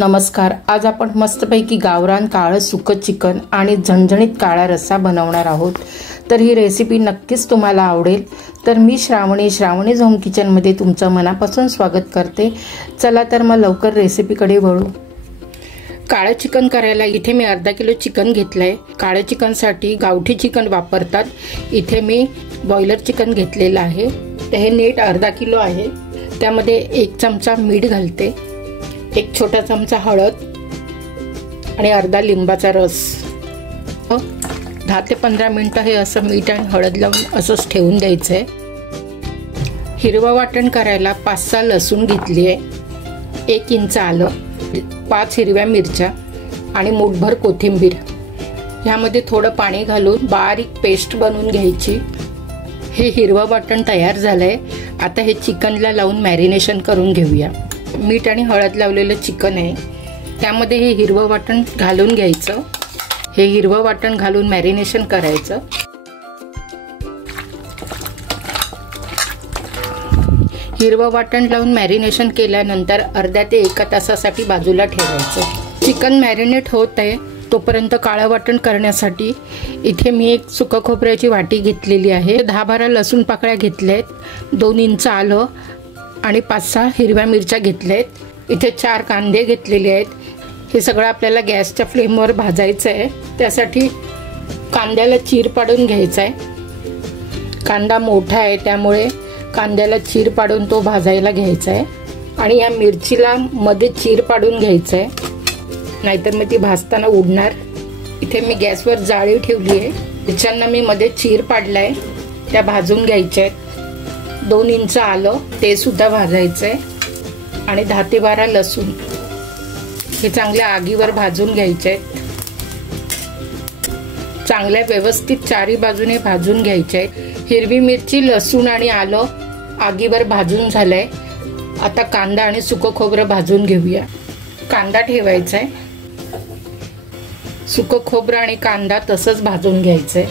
नमस्कार। आज आपण मस्तपैकी गावरान काळं सुकं चिकन आणि झणझणीत काळा रस्सा बनवणार आहोत। तर ही रेसिपी नक्कीच तुम्हाला आवडेल। तर मी श्रावणी होम किचनमध्ये तुमचं मनापासून स्वागत करते। चला तर मग लवकर रेसिपीकडे वळू। काळं चिकन करायला इथे मी अर्धा किलो चिकन घेतलंय। काळं चिकनसाठी गावठी चिकन वापरतात। इथे मी बॉयलर चिकन घेतलेलं आहे। तर हे नेट अर्धा किलो आहे। त्यामध्ये 1 चमचा मीठ घालते, 1 छोटा चमचा हळद आणि अर्धा लिंबाचा रस। 10 ते 15 मिनिटं हे असं मीठ आणि हळद लावून असंच ठेवून द्यायचं आहे। हिरवं वाटण करायला 5-6 लसूण घेतली आहे, 1 इंच आलं, 5 हिरव्या मिरच्या आणि मूठभर कोथिंबीर। ह्यामध्ये थोडं पाणी घालून बारीक पेस्ट बनवून घ्यायची। हे हिरवं वाटण तयार झालंय। आता हे चिकनला लावून मॅरिनेशन करून घेऊया। मीठ आणि हळद लावलेलं चिकन आहे, त्यामध्ये हे हिरवं वाटण घालून घ्यायचं। हे हिरवं वाटण घालून मॅरिनेशन करायचं। हिरवं वाटण लावून मॅरिनेशन केल्यानंतर अर्ध्या ते 1 तासासाठी बाजूला ठेवायचं। चिकन मॅरिनेट होत आहे तोपर्यंत काळं वाटण करण्यासाठी इथे मी 1 सुकं खोबऱ्याची वाटी घेतलेली आहे। 10-12 लसूण पाकळ्या घेतल्यात, 2 इंच आलं आणि 5-6 हिरव्या मिरच्या घेतल्यात। इथे 4 कांदे घेतलेले आहेत। हे सगळं आपल्याला गॅसच्या फ्लेमवर भाजायचं आहे। त्यासाठी कांद्याला चीर पाडून घ्यायचा आहे। कांदा मोठा आहे त्यामुळे कांद्याला चीर पाडून तो भाजायला घ्यायचा आहे आणि या मिरचीला मध्ये चीर पाडून घ्यायचं आहे, नाहीतर मग ती भाजताना उडणार। इथे मी गॅसवर जाळी ठेवली आहे। मिरच्यांना मी मध्ये चीर पाडलाय, त्या भाजून घ्यायच्या आहेत। 2 इंच आलं ते सुद्धा भाजायचं आहे आणि 10 ते 12 लसूण हे चांगल्या आगीवर भाजून घ्यायचे आहेत। चांगल्या व्यवस्थित चारी बाजूने भाजून घ्यायचे आहेत। हिरवी मिरची, लसूण आणि आलं आगीवर भाजून झालंय। आता कांदा आणि सुकं खोबरं भाजून घेऊया। कांदा ठेवायचा आहे, सुकं खोबरं आणि कांदा तसंच भाजून घ्यायचंय।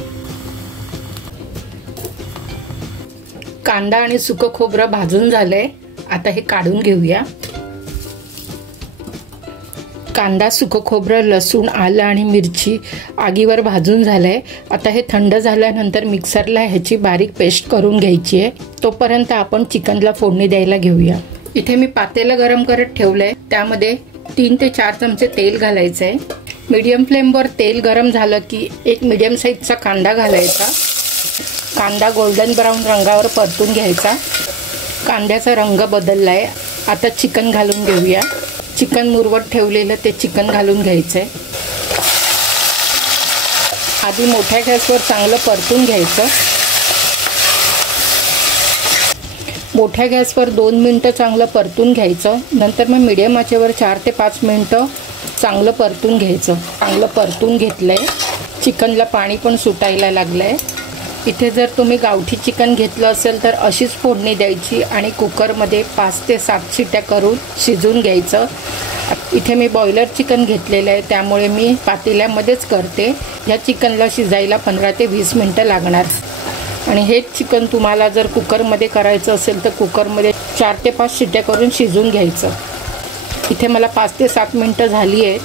कांदा आणि सुकं खोबरं भाजून झालंय। आता हे काढून घेऊया। कांदा, सुकं खोबरं, लसूण, आलं आणि मिरची आगीवर भाजून झालंय। आता हे थंड झाल्यानंतर मिक्सरला ह्याची बारीक पेस्ट करून घ्यायची आहे। तोपर्यंत आपण चिकनला फोडणी द्यायला घेऊया। इथे मी पातेलं गरम करत ठेवलंय, त्यामध्ये 3 ते 4 चमचे तेल घालायचंय। मीडियम फ्लेमवर तेल गरम झालं की 1 मीडियम साईजचा कांदा घालायचा। कांदा गोल्डन ब्राऊन रंगावर परतून घ्यायचा। कांद्याचा रंग बदललाय। आता चिकन घालून घेऊया। चिकन मुरवत ठेवलेलं ते चिकन घालून घ्यायचंय। आधी मोठ्या गॅसवर चांगलं परतून घ्यायचं। मोठ्या गॅसवर 2 मिनिटं चांगलं परतून घ्यायचं। नंतर मग मीडियम आचेवर 4 ते 5 मिनिटं चांगलं परतून घ्यायचं। चांगलं परतून घेतलंय। चिकनला पाणी पण सुटायला लागलंय। इथे जर तुम्ही गावठी चिकन घेतलं असेल तर अशीच फोडणी द्यायची आणि कुकरमध्ये 5 ते 7 शिट्या करून शिजून घ्यायचं। इथे मी बॉयलर चिकन घेतलेलं आहे त्यामुळे मी पातेल्यामध्येच करते। या चिकनला शिजायला 15 ते 20 मिनिटं लागणार आणि हेच चिकन तुम्हाला जर कुकरमध्ये करायचं असेल तर कुकरमध्ये 4 ते 5 शिट्या करून शिजून घ्यायचं। इथे मला 5 ते 7 मिनिटं झाली आहेत।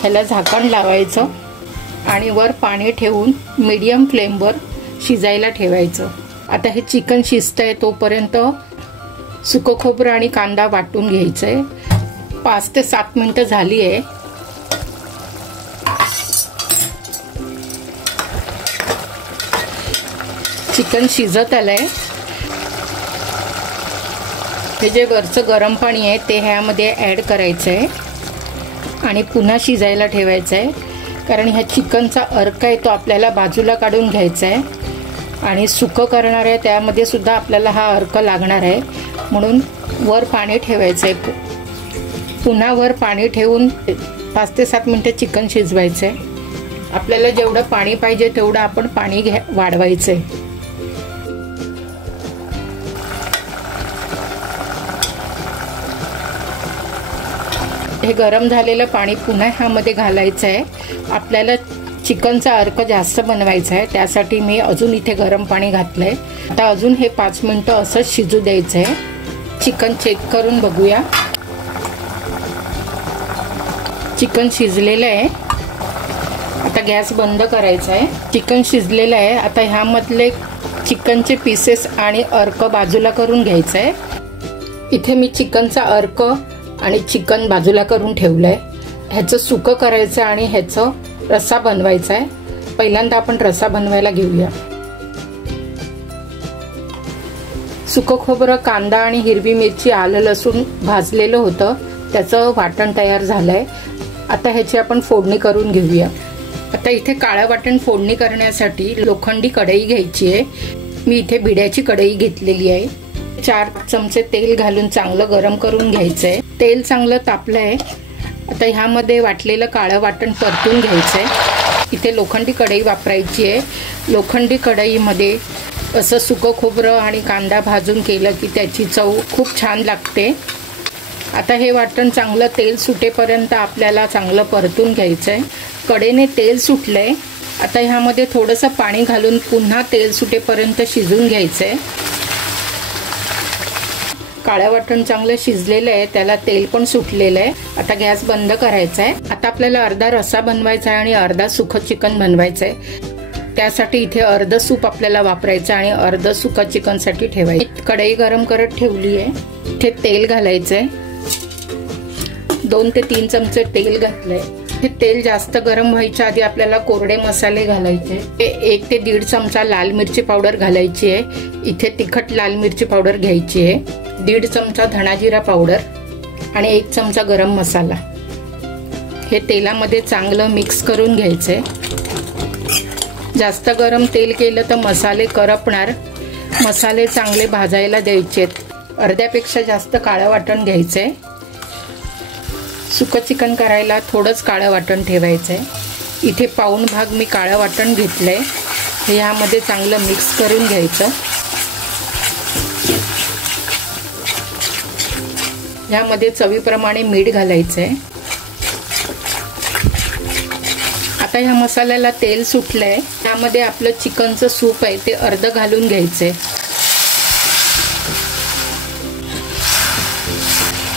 ह्याला झाकण लावायचं आणि वर पाणी ठेवून मीडियम फ्लेमवर शिजायला ठेवायचं। आता हे चिकन शिजतंय तोपर्यंत सुकं खोबरं आणि कांदा वाटून घ्यायचंय। 5 ते 7 मिनिटं झाली आहे। चिकन शिजत आलंय। हे जे वरचं गरम पाणी आहे ते ह्यामध्ये ॲड करायचं आहे आणि पुन्हा शिजायला ठेवायचं आहे, कारण ह्या चिकनचा अर्क आहे तो आपल्याला बाजूला काढून घ्यायचा आहे आणि सुकं करणार आहे त्यामध्ये सुद्धा आपल्याला हा अर्क लागणार आहे, म्हणून वर पाणी ठेवायचं आहे। पुन्हा वर पाणी ठेवून 5 ते 7 मिनिटं चिकन शिजवायचं आहे। आपल्याला जेवढं पाणी पाहिजे तेवढं आपण पाणी वाढवायचं आहे। हे गरम झालेलं पाणी पुन्हा ह्यामध्ये घालायचं आहे। आपल्याला चिकनचा अर्क जास्त बनवायचा आहे त्यासाठी मी अजून इथे गरम पाणी घातलंय। आता अजून हे 5 मिनिटं असंच शिजू द्यायचं आहे। चिकन चेक करून बघूया। चिकन शिजलेलं आहे। आता गॅस बंद करायचा आहे। चिकन शिजलेलं आहे। आता ह्यामधले चिकनचे पीसेस आणि अर्क बाजूला करून घ्यायचं आहे। इथे मी चिकनचा अर्क आणि चिकन बाजूला करून ठेवलंय। ह्याचं सुकं करायचं आणि ह्याचं रस्सा बनवायचा आहे। पहिल्यांदा आपण रस्सा बनवायला घेऊया। सुकं खोबरं, कांदा आणि हिरवी मिरची, आलं लसूण भाजलेलं होतं, त्याचं वाटण तयार झालंय। आता ह्याची आपण फोडणी करून घेऊया। आता इथे काळं वाटण फोडणी करण्यासाठी लोखंडी कढई घ्यायची आहे। मी इथे भिड्याची कढई घेतलेली आहे। 4 चमचे तेल घालून चांगलं गरम करून घ्यायचंय। तेल चांगलं तापलंय। आता ह्यामध्ये वाटलेलं काळं वाटण परतून घ्यायचंय। इथे लोखंडी कढई वापरायची आहे। लोखंडी कढईमध्ये असं सुकं खोबरं आणि कांदा भाजून केलं की त्याची चव खूप छान लागते। आता हे वाटण चांगलं तेल सुटेपर्यंत आपल्याला चांगलं परतून घ्यायचंय। कढईने तेल सुटलंय। आता ह्यामध्ये थोडंसं पाणी घालून पुन्हा तेल सुटेपर्यंत शिजून घ्यायचंय। काळं वाटण चांगलं शिजलेलं आहे, त्याला तेल पण सुटलेलं आहे। आता गॅस बंद करायचा आहे। आता आपल्याला अर्धा रस्सा बनवायचा आहे आणि अर्धा सुकं चिकन बनवायचं आहे। त्यासाठी इथे अर्ध सूप आपल्याला वापरायचं आणि अर्ध सुकं चिकनसाठी ठेवायचं। कढई गरम करत ठेवली आहे। इथे तेल घालायचंय। 2 ते 3 चमचे तेल घातलंय। हे तेल जास्त गरम व्हायच्या आधी आपल्याला कोरडे मसाले घालायचे। 1 ते 1.5 चमचा लाल मिरची पावडर घालायची आहे। इथे तिखट लाल मिरची पावडर घ्यायची आहे। 1.5 चमचा धना जिरा पावडर आणि 1 चमचा गरम मसाला। हे तेलामध्ये चांगलं मिक्स करून घ्यायचंय। जास्त गरम तेल केलं तर मसाले करपणार। मसाले चांगले भाजायला द्यायचेत। अर्ध्यापेक्षा जास्त काळं वाटण घ्यायचंय। सुकं चिकन करायला थोडंच काळं वाटण ठेवायचंय। इथे पाऊण भाग मी काळं वाटण घेतलंय। ह्यामध्ये चांगलं मिक्स करून घ्यायचं। ह्यामध्ये चवीप्रमाणे मीठ घालायचंय। आता ह्या मसाल्याला तेल सुटलंय। त्यामध्ये आपलं चिकनचं सूप आहे ते अर्ध घालून घ्यायचंय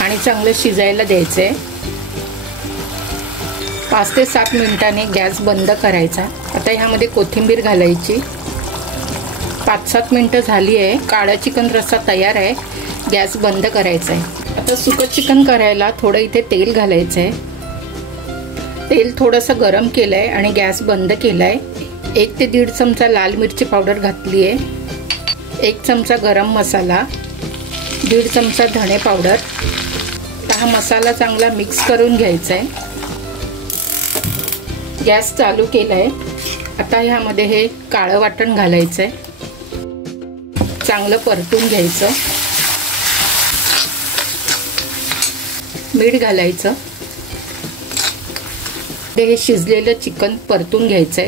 आणि चांगलं शिजायला द्यायचंय। 5 ते 7 मिनिटांनी गॅस बंद करायचा। आता ह्यामध्ये कोथिंबीर घालायची। 5-7 मिनिटं झाली आहे। काळा चिकन रस्सा तयार आहे। गॅस बंद करायचा आहे। आता सुकं चिकन करायला थोडं इथे तेल घालायचंय। तेल थोडंसं गरम केलंय आणि गॅस बंद केलाय। 1 ते 1.5 चमचा लाल मिरची पावडर घातली आहे। 1 चमचा गरम मसाला, 1.5 चमचा धणे पावडर। हा मसाला चांगला मिक्स करून घ्यायचा आहे। गॅस चालू केलाय। आता ह्यामध्ये हे काळं वाटण घालायचंय। चांगलं परतून घ्यायचं। मीठ घालायचं। हे शिजलेलं चिकन परतून घ्यायचंय।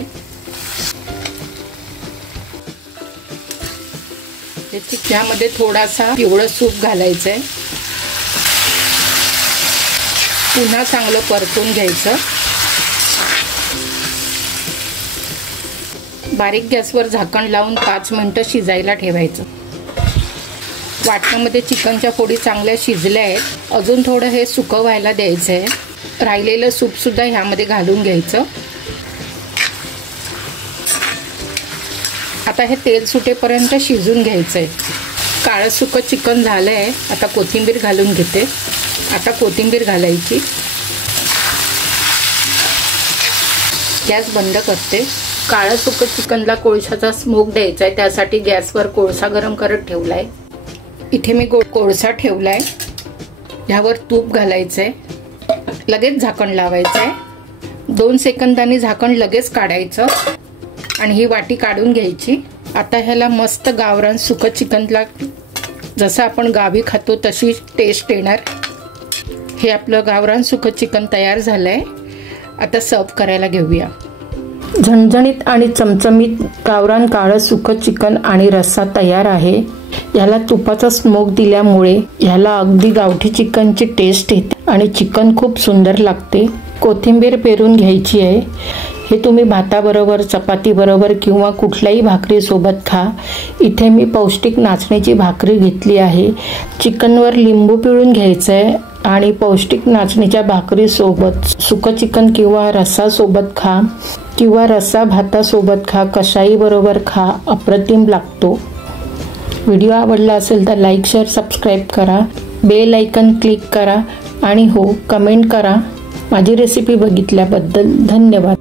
यामध्ये थोडासा पिवळं सूप घालायचंय। पुन्हा चांगलं परतून घ्यायचं। बारीक गॅसवर झाकण लावून 5 मिनिटं शिजायला ठेवायचं। वाटणामध्ये चिकनच्या फोडी चांगल्या शिजल्या आहेत। अजून थोडं हे सुकं व्हायला द्यायचं आहे। राहिलेलं सूप सुद्धा ह्यामध्ये घालून घ्यायचं। आता हे तेल सुटेपर्यंत शिजून घ्यायचंय। काळं सुकं चिकन झालंय। आता कोथिंबीर घालून घेते। आता कोथिंबीर घालायची। गॅस बंद करते। काळं सुकं चिकनला कोळशाचा स्मोक द्यायचा आहे, त्यासाठी गॅसवर कोळसा गरम करत ठेवलाय। इथे मी कोळसा ठेवलाय। ह्यावर तूप घालायचंय। लगेच झाकण लावायचंय। 2 सेकंदांनी झाकण लगेच काढायचं आणि ही वाटी काढून घ्यायची। आता ह्याला मस्त गावरान सुकं चिकनला जसं आपण गावी खातो तशी टेस्ट येणार। हे आपलं गावरान सुकं चिकन तयार झालंय। आता सर्व करायला घेऊया। झणझणीत आणि चमचमीत गावरान काळं सुकं चिकन आणि रस्सा तयार आहे। याला तुपाचा स्मोक दिल्यामुळे ह्याला अगदी गावठी चिकनची टेस्ट येते आणि चिकन खूप सुंदर लागते। कोथिंबीर पेरून घ्यायची आहे। हे तुम्ही भाताबरोबर, चपातीबरोबर किंवा कुठल्याही भाकरीसोबत खा। इथे मी पौष्टिक नाचणीची भाकरी घेतली आहे। चिकनवर लिंबू पिळून घ्यायचं आहे आणि पौष्टिक नाचणीच्या भाकरीसोबत सुकं चिकन किंवा रस्सासोबत खा किंवा रस्सा भातासोबत खा, कशाई बरोबर खा, अप्रतिम लागतो। व्हिडिओ आवडला असेल तर लाईक, शेअर, सबस्क्राईब करा, बेल आयकन क्लिक करा आणि हो, कमेंट करा। माझी रेसिपी बघितल्याबद्दल धन्यवाद।